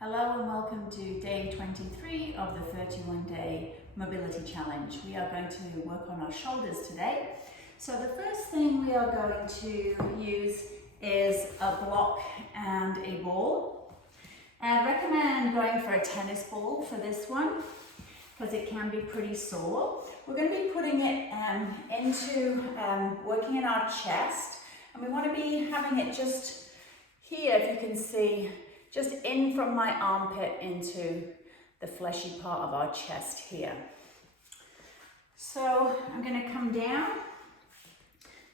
Hello and welcome to day 23 of the 31-day mobility challenge. We are going to work on our shoulders today. So the first thing we are going to use is a block and a ball. I recommend going for a tennis ball for this one because it can be pretty sore. We're going to be putting it into working in our chest, and we want to be having it just here, if you can see, just in from my armpit into the fleshy part of our chest here. So I'm going to come down.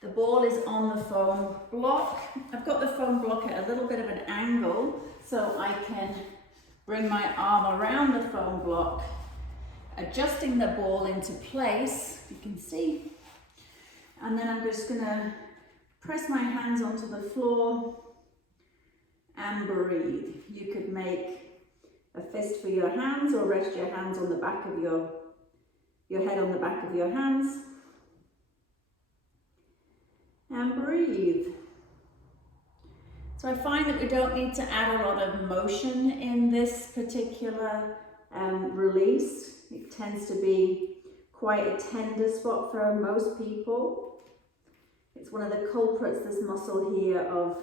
The ball is on the foam block. I've got the foam block at a little bit of an angle so I can bring my arm around the foam block, adjusting the ball into place, you can see. And then I'm just going to press my hands onto the floor and breathe. You could make a fist for your hands or rest your hands on the back of your head on the back of your hands. And breathe. So I find that we don't need to add a lot of motion in this particular release. It tends to be quite a tender spot for most people. It's one of the culprits, this muscle here, of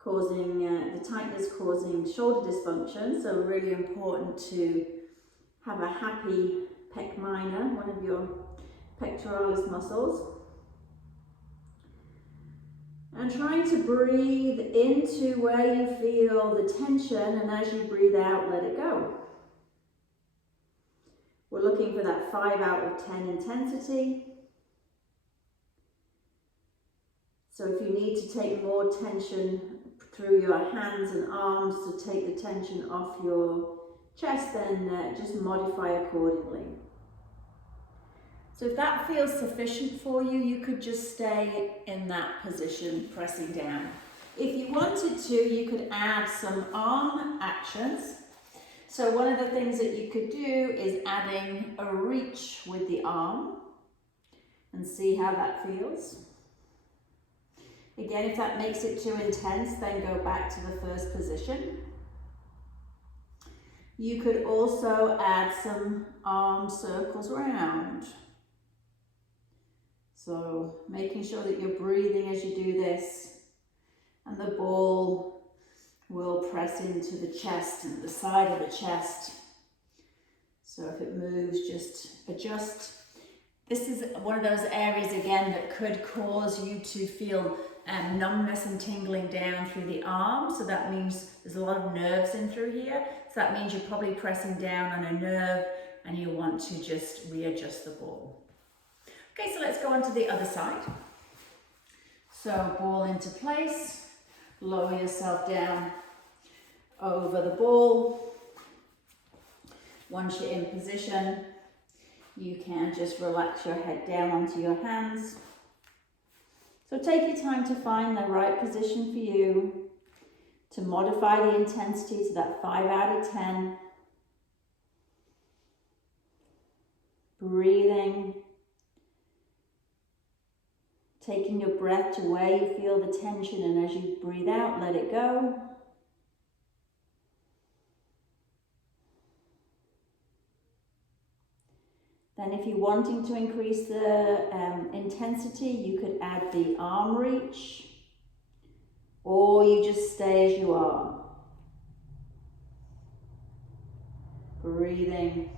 causing the tightness causing shoulder dysfunction. So really important to have a happy pec minor, one of your pectoralis muscles. And trying to breathe into where you feel the tension, and as you breathe out, let it go. We're looking for that 5 out of 10 intensity. So if you need to take more tension through your hands and arms to take the tension off your chest, then just modify accordingly. So if that feels sufficient for you, you could just stay in that position, pressing down. If you wanted to, you could add some arm actions. So one of the things that you could do is adding a reach with the arm and see how that feels. Again, if that makes it too intense, then go back to the first position. You could also add some arm circles around. So making sure that you're breathing as you do this, and the ball will press into the chest and the side of the chest. So if it moves, just adjust. This is one of those areas again that could cause you to feel numbness and tingling down through the arm. So that means there's a lot of nerves in through here. So that means you're probably pressing down on a nerve and you want to just readjust the ball. Okay, so let's go on to the other side. So ball into place, lower yourself down over the ball. Once you're in position, you can just relax your head down onto your hands. So take your time to find the right position for you, to modify the intensity to that 5 out of 10. Breathing. Taking your breath to where you feel the tension, and as you breathe out, let it go. Then if you're wanting to increase the intensity, you could add the arm reach, or you just stay as you are. Breathing.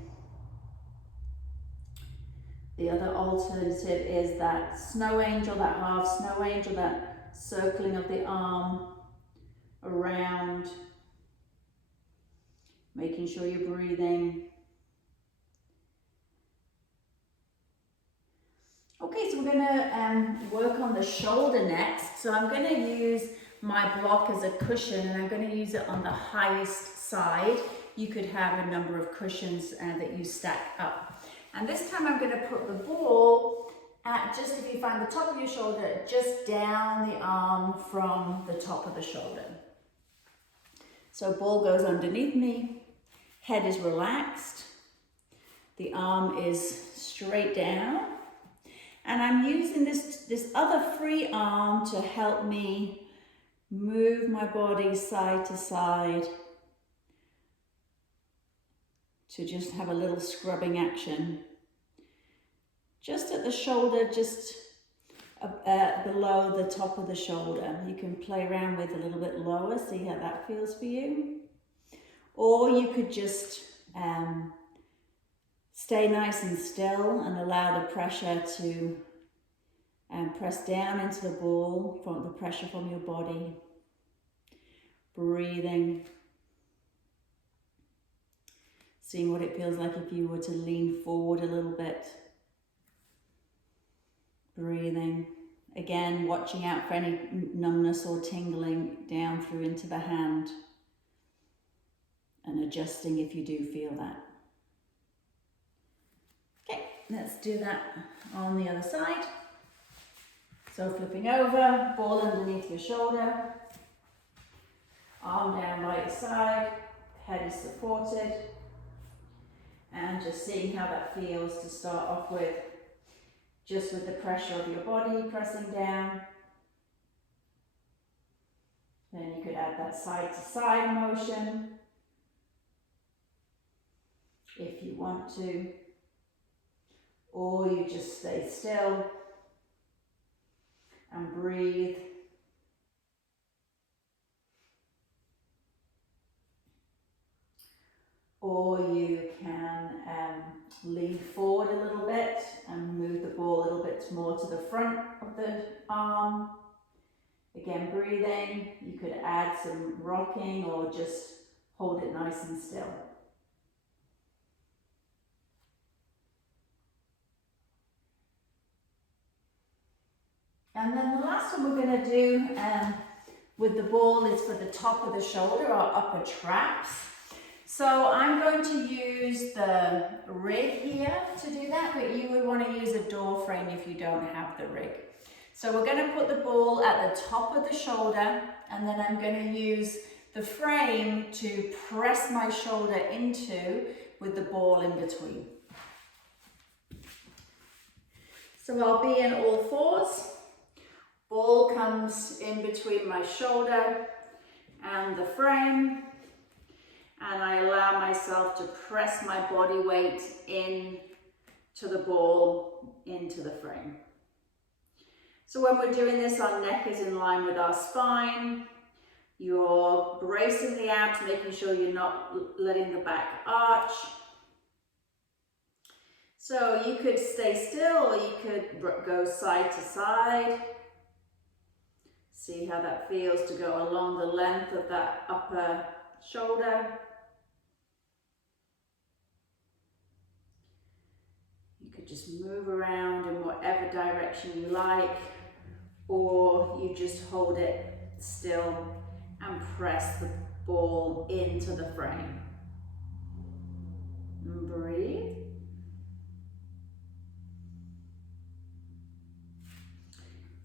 The other alternative is that snow angel, that half snow angel, that circling of the arm around, making sure you're breathing. Okay, so we're going to work on the shoulder next. So I'm going to use my block as a cushion, and I'm going to use it on the highest side. You could have a number of cushions that you stack up. And this time I'm going to put the ball at just, if you find the top of your shoulder, just down the arm from the top of the shoulder. So ball goes underneath me, head is relaxed, the arm is straight down. And I'm using this other free arm to help me move my body side to side to just have a little scrubbing action. Just at the shoulder, just below the top of the shoulder. You can play around with a little bit lower, see how that feels for you. Or you could just stay nice and still and allow the pressure to press down into the ball, from the pressure from your body. Breathing. Seeing what it feels like if you were to lean forward a little bit. Breathing. Again, watching out for any numbness or tingling down through into the hand. And adjusting if you do feel that. Okay, let's do that on the other side. So flipping over, ball underneath your shoulder. Arm down by your side, head is supported. And just seeing how that feels to start off with. Just with the pressure of your body pressing down. Then you could add that side to side motion if you want to, or you just stay still and breathe. Or you can lean forward a little bit and move the ball a little bit more to the front of the arm. Again, breathing. You could add some rocking or just hold it nice and still. And then the last one we're going to do with the ball is for the top of the shoulder, or upper traps. So I'm going to use the rig here to do that, but you would want to use a door frame if you don't have the rig. So we're going to put the ball at the top of the shoulder, and then I'm going to use the frame to press my shoulder into with the ball in between. So I'll be in all fours. Ball comes in between my shoulder and the frame. And I allow myself to press my body weight in to the ball, into the frame. So when we're doing this, our neck is in line with our spine. You're bracing the abs, making sure you're not letting the back arch. So you could stay still, or you could go side to side. See how that feels to go along the length of that upper shoulder. You could just move around in whatever direction you like, or you just hold it still and press the ball into the frame. And breathe.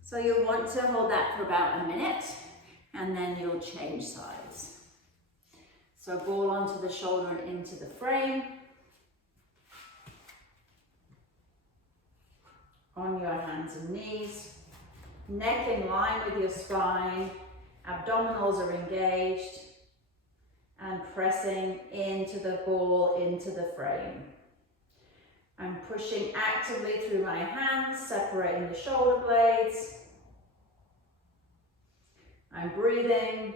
So you'll want to hold that for about a minute, and then you'll change sides. So ball onto the shoulder and into the frame. On your hands and knees. Neck in line with your spine. Abdominals are engaged. And pressing into the ball, into the frame. I'm pushing actively through my hands, separating the shoulder blades. I'm breathing.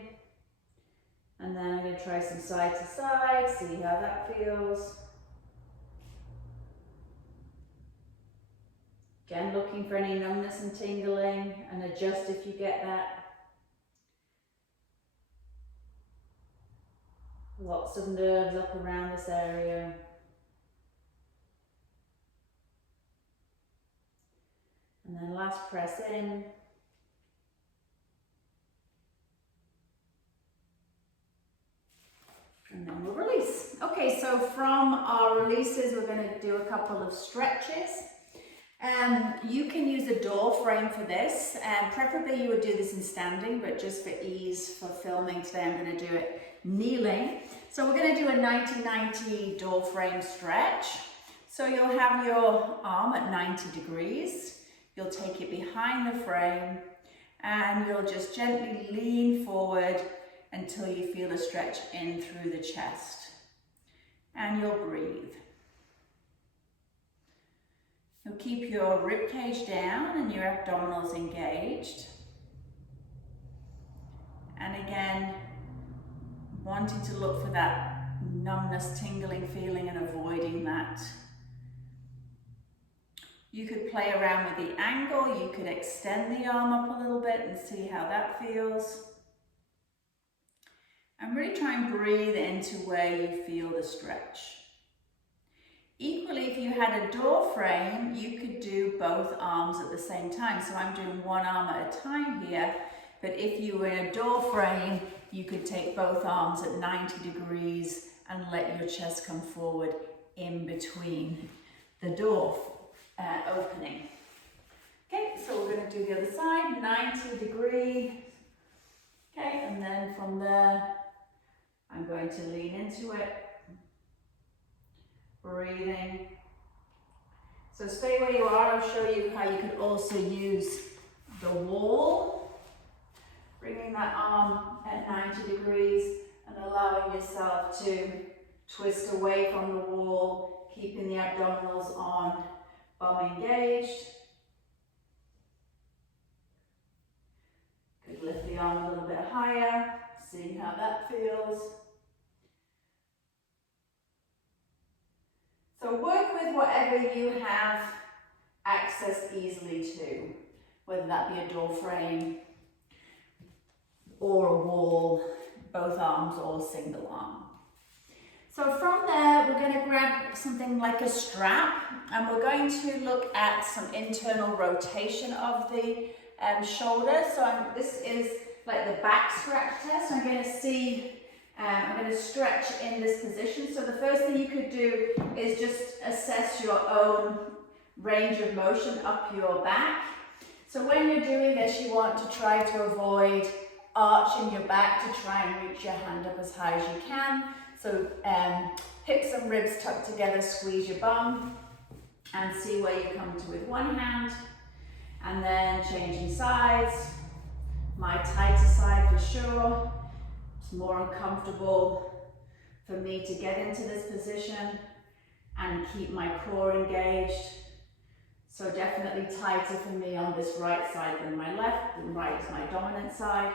And then I'm going to try some side to side, see how that feels. Again, looking for any numbness and tingling, and adjust if you get that. Lots of nerves up around this area. And then last press in. And then we'll release. Okay, so from our releases, we're going to do a couple of stretches. You can use a door frame for this. Preferably you would do this in standing, but just for ease for filming today, I'm going to do it kneeling. So we're going to do a 90-90 door frame stretch. So you'll have your arm at 90 degrees. You'll take it behind the frame, and you'll just gently lean forward until you feel a stretch in through the chest. and you'll breathe. You'll keep your rib cage down and your abdominals engaged. And again, wanting to look for that numbness, tingling feeling and avoiding that. You could play around with the angle, you could extend the arm up a little bit and see how that feels. And really try and breathe into where you feel the stretch. Equally, if you had a door frame, you could do both arms at the same time. So I'm doing one arm at a time here, but if you were in a door frame, you could take both arms at 90 degrees and let your chest come forward in between the door opening. Okay, so we're going to do the other side, 90 degree. Okay, and then from there, I'm going to lean into it. Breathing. So stay where you are. I'll show you how you could also use the wall. Bringing that arm at 90 degrees and allowing yourself to twist away from the wall, keeping the abdominals on, bum engaged. Could lift the arm a little bit higher, seeing how that feels. So work with whatever you have access easily to, whether that be a door frame or a wall, both arms or single arm. So from there, we're going to grab something like a strap and we're going to look at some internal rotation of the shoulder. So this is like the back stretch test. I'm going to see, I'm going to stretch in this position. So the first thing you could do is just assess your own range of motion up your back. So when you're doing this, you want to try to avoid arching your back to try and reach your hand up as high as you can. So hips and ribs tucked together, squeeze your bum and see where you come to with one hand. And then changing sides, my tighter side for sure. It's more uncomfortable for me to get into this position and keep my core engaged. So definitely tighter for me on this right side than my left. The right is my dominant side.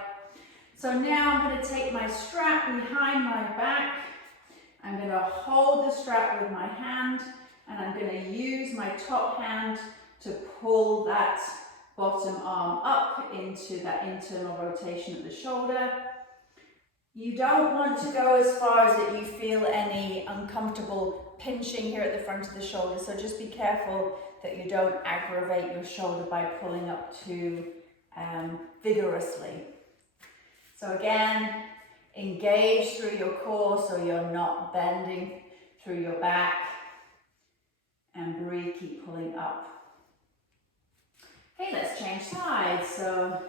So now I'm going to take my strap behind my back. I'm going to hold the strap with my hand and I'm going to use my top hand to pull that bottom arm up into that internal rotation of the shoulder. You don't want to go as far as that you feel any uncomfortable pinching here at the front of the shoulder. So just be careful that you don't aggravate your shoulder by pulling up too vigorously. So again, engage through your core so you're not bending through your back. And breathe, keep pulling up. Okay, let's change sides. So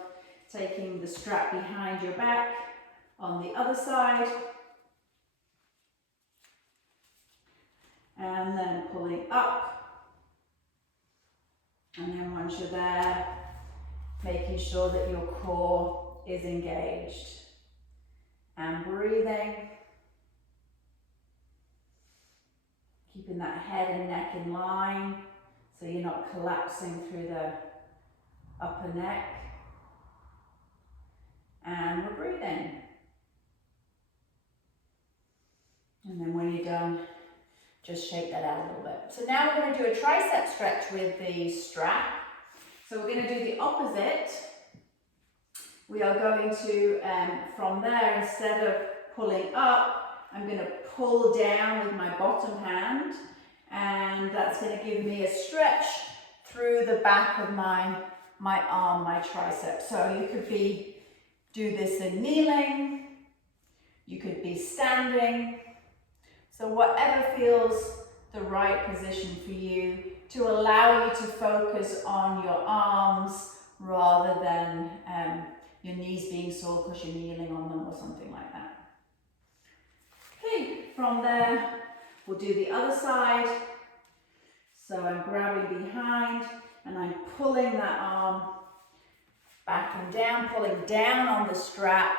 taking the strap behind your back on the other side. And then pulling up. And then once you're there, making sure that your core is engaged. And breathing. Keeping that head and neck in line so you're not collapsing through the upper neck. And we're breathing. And then when you're done, just shake that out a little bit. So now we're going to do a tricep stretch with the strap. So we're going to do the opposite. We are going to, from there, instead of pulling up, I'm going to pull down with my bottom hand, and that's going to give me a stretch through the back of my arm, my tricep. So you could do this in kneeling, you could be standing. So whatever feels the right position for you to allow you to focus on your arms rather than your knees being sore because you're kneeling on them or something like that. Okay, from there, we'll do the other side. So I'm grabbing behind and I'm pulling that arm back and down, pulling down on the strap,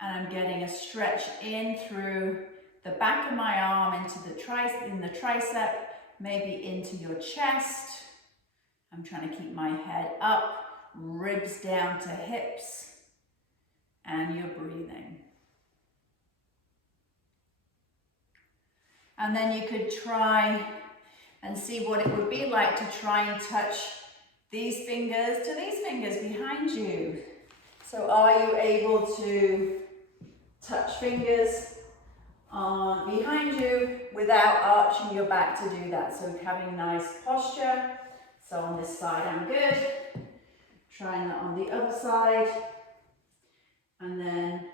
and I'm getting a stretch in through the back of my arm into the tricep, maybe into your chest. I'm trying to keep my head up, ribs down to hips, and you're breathing. And then you could try and see what it would be like to try and touch these fingers to these fingers behind you. So are you able to touch fingers behind you without arching your back to do that? So having nice posture. So on this side I'm good. Trying that on the other side. And then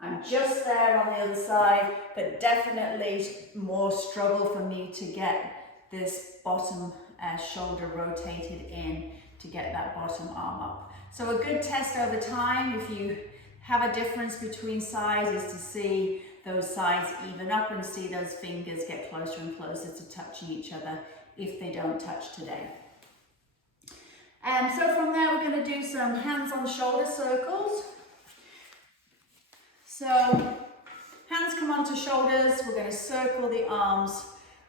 I'm just there on the other side, but definitely more struggle for me to get this bottom shoulder rotated in to get that bottom arm up. So a good test over time, if you have a difference between sides, is to see those sides even up and see those fingers get closer and closer to touching each other if they don't touch today. So from there we're going to do some hands on shoulder circles. So hands come onto shoulders, we're going to circle the arms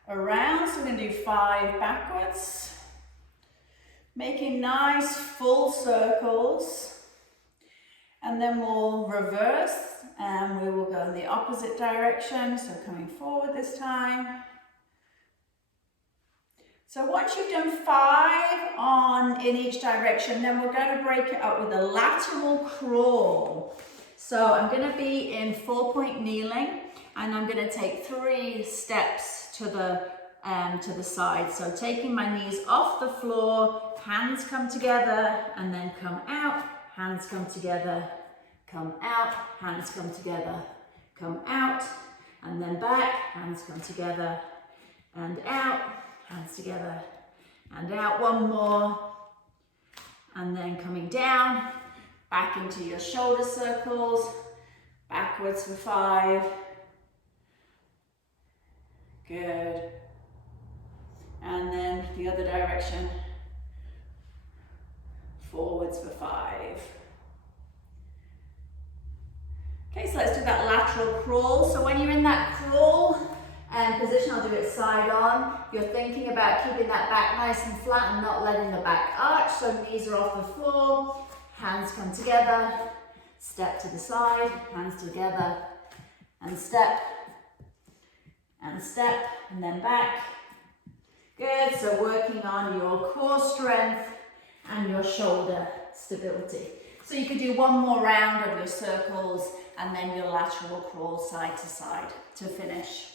around, so we're going to do 5 backwards, making nice full circles, and then we'll reverse and we will go in the opposite direction, so coming forward this time. So once you've done 5 in each direction, then we're going to break it up with a lateral crawl. So I'm going to be in 4-point kneeling, and I'm going to take 3 steps to the side. So taking my knees off the floor, hands come together and then come out, hands come together, come out, hands come together, come out, and then back, hands come together and out, hands together and out. One more, and then coming down, back into your shoulder circles, backwards for 5. Good. And then the other direction, forwards for 5. Okay, so let's do that lateral crawl. So when you're in that crawl position, I'll do it side on, you're thinking about keeping that back nice and flat and not letting the back arch. So knees are off the floor, hands come together, step to the side, hands together, and step, and then back. Good, so working on your core strength and your shoulder stability. So you could do one more round of your circles and then your lateral crawl side to side to finish.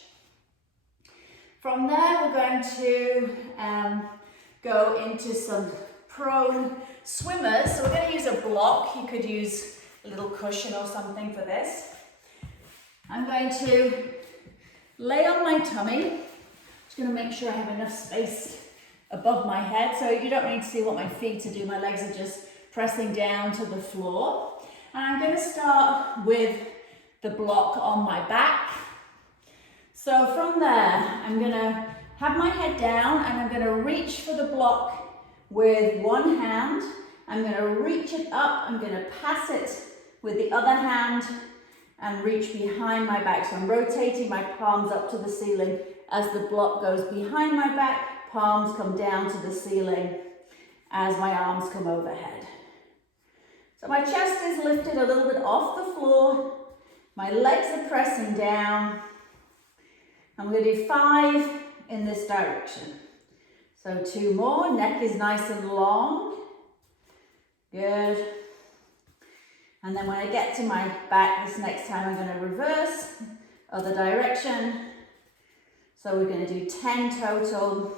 From there, we're going to go into some prone swimmers. So we're going to use a block. You could use a little cushion or something for this. I'm going to lay on my tummy. Just going to make sure I have enough space above my head, so you don't need to see what my feet are doing. My legs are just pressing down to the floor. And I'm going to start with the block on my back. So from there, I'm going to have my head down and I'm going to reach for the block with one hand. I'm going to reach it up. I'm going to pass it with the other hand and reach behind my back. So I'm rotating my palms up to the ceiling as the block goes behind my back. Palms come down to the ceiling as my arms come overhead. So my chest is lifted a little bit off the floor. My legs are pressing down. I'm going to do 5 in this direction. So 2 more. Neck is nice and long. Good. And then when I get to my back this next time, I'm going to reverse, other direction. So we're going to do 10 total.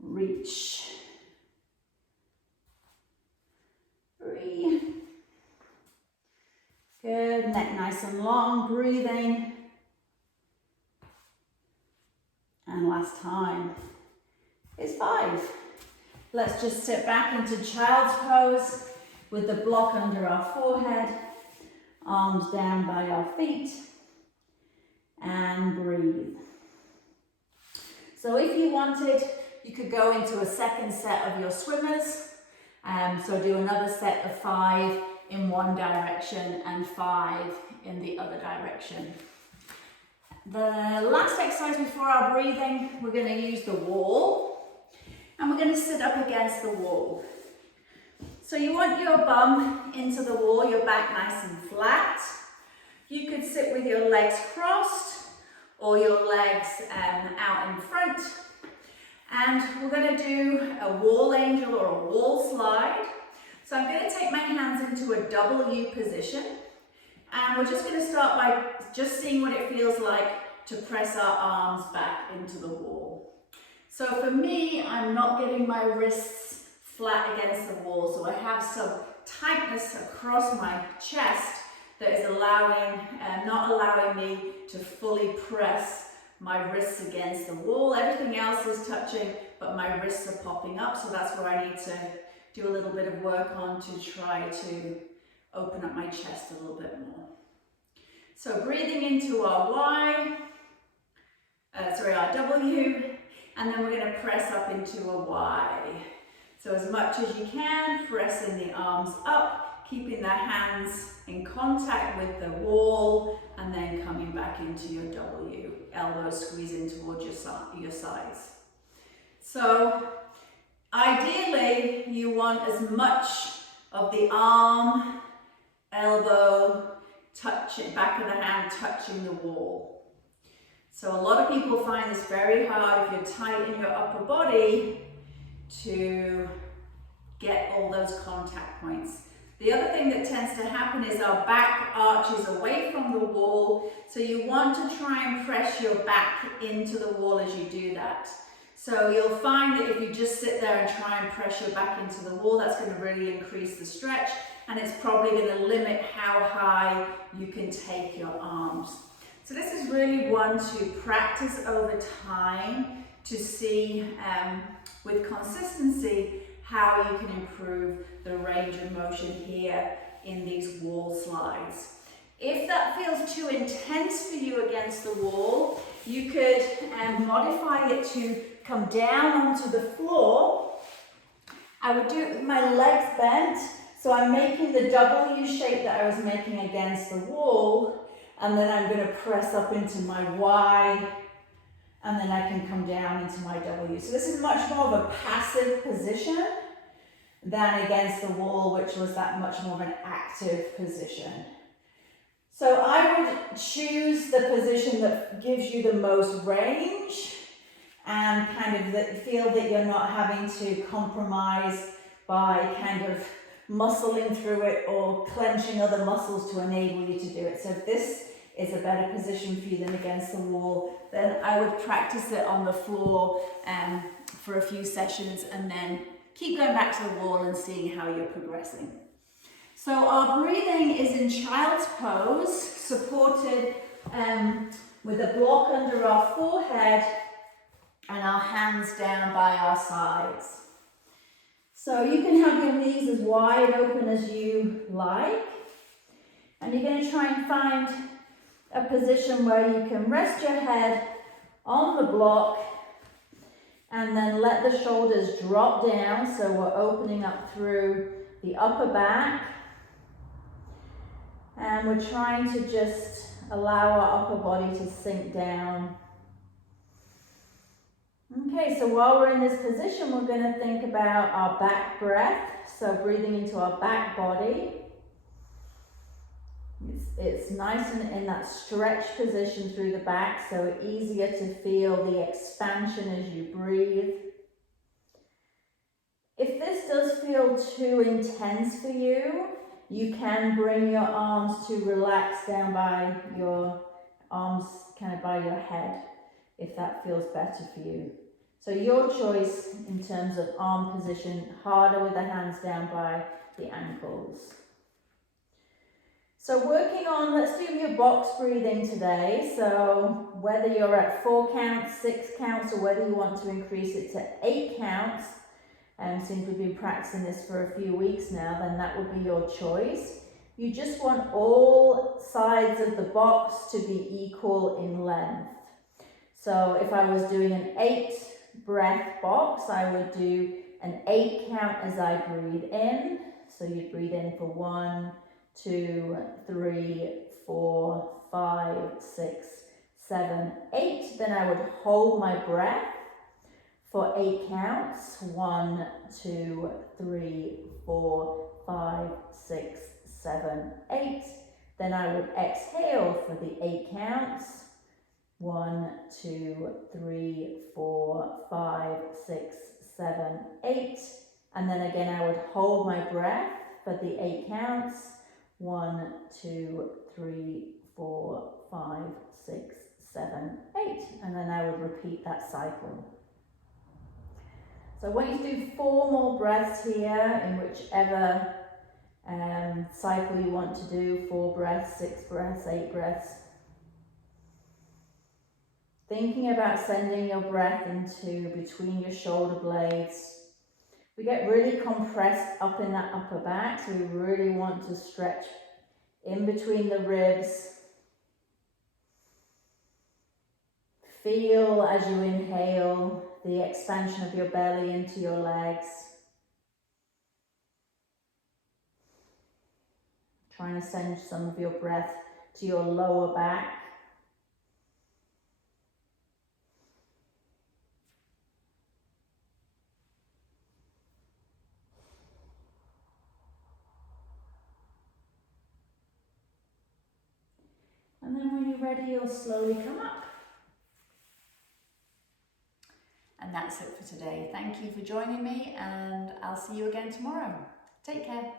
Reach. 3. Good. Neck nice and long. Breathing. And last time is 5. Let's just sit back into child's pose with the block under our forehead, arms down by our feet, and breathe. So if you wanted, you could go into a second set of your swimmers. So do another set of 5 in one direction and 5 in the other direction. The last exercise before our breathing, we're going to use the wall, and we're going to sit up against the wall. So you want your bum into the wall, your back nice and flat. You could sit with your legs crossed or your legs out in front. And we're going to do a wall angel or a wall slide. So I'm going to take my hands into a W position. And we're just going to start by just seeing what it feels like to press our arms back into the wall. So for me, I'm not getting my wrists flat against the wall. So I have some tightness across my chest that is not allowing me to fully press my wrists against the wall. Everything else is touching, but my wrists are popping up. So that's where I need to do a little bit of work on to try to open up my chest a little bit more. So breathing into our our W, and then we're going to press up into a Y. So as much as you can, pressing the arms up, keeping the hands in contact with the wall, and then coming back into your W. Elbows squeezing towards your sides. So ideally, you want as much of the arm, elbow, back of the hand touching the wall. So a lot of people find this very hard if you're tight in your upper body to get all those contact points. The other thing that tends to happen is our back arches away from the wall. So you want to try and press your back into the wall as you do that. So you'll find that if you just sit there and try and press your back into the wall, that's going to really increase the stretch, and it's probably going to limit how high you can take your arms. So this is really one to practice over time to see with consistency how you can improve the range of motion here in these wall slides. If that feels too intense for you against the wall, you could modify it to come down onto the floor. I would do it with my legs bent, so I'm making the W shape that I was making against the wall, and then I'm going to press up into my Y, and then I can come down into my W. So this is much more of a passive position than against the wall, which was that much more of an active position. So I would choose the position that gives you the most range and kind of feel that you're not having to compromise by kind of muscling through it or clenching other muscles to enable you to do it. So if this is a better position for you than against the wall, then I would practice it on the floor for a few sessions and then keep going back to the wall and seeing how you're progressing. So our breathing is in child's pose, supported with a block under our forehead and our hands down by our sides. So you can have your knees as wide open as you like. And you're going to try and find a position where you can rest your head on the block and then let the shoulders drop down, so we're opening up through the upper back. And we're trying to just allow our upper body to sink down. Okay, so while we're in this position, we're going to think about our back breath. So breathing into our back body. It's nice and in that stretch position through the back, so easier to feel the expansion as you breathe. If this does feel too intense for you, you can bring your arms to relax down by your arms, kind of by your head, if that feels better for you. So your choice in terms of arm position, harder with the hands down by the ankles. So working on, let's do your box breathing today. So whether you're at 4 counts, 6 counts, or whether you want to increase it to 8 counts, since we've been practicing this for a few weeks now, then that would be your choice. You just want all sides of the box to be equal in length. So if I was doing an 8 breath box, I would do an 8 count as I breathe in. So you'd breathe in for 1, 2, 3, 4, 5, 6, 7, 8. Then I would hold my breath for 8 counts. 1, 2, 3, 4, 5, 6, 7, 8. Then I would exhale for the 8 counts. 1, 2, 3, 4, 5, 6, 7, 8. And then again I would hold my breath for the 8 counts. 1, 2, 3, 4, 5, 6, 7, 8. And then I would repeat that cycle. So I want you to do 4 more breaths here in whichever cycle you want to do. 4 breaths, 6 breaths, 8 breaths. Thinking about sending your breath into between your shoulder blades. We get really compressed up in that upper back, so we really want to stretch in between the ribs. Feel as you inhale the expansion of your belly into your legs. Trying to send some of your breath to your lower back. And then when you're ready, you'll slowly come up. And that's it for today. Thank you for joining me, and I'll see you again tomorrow. Take care.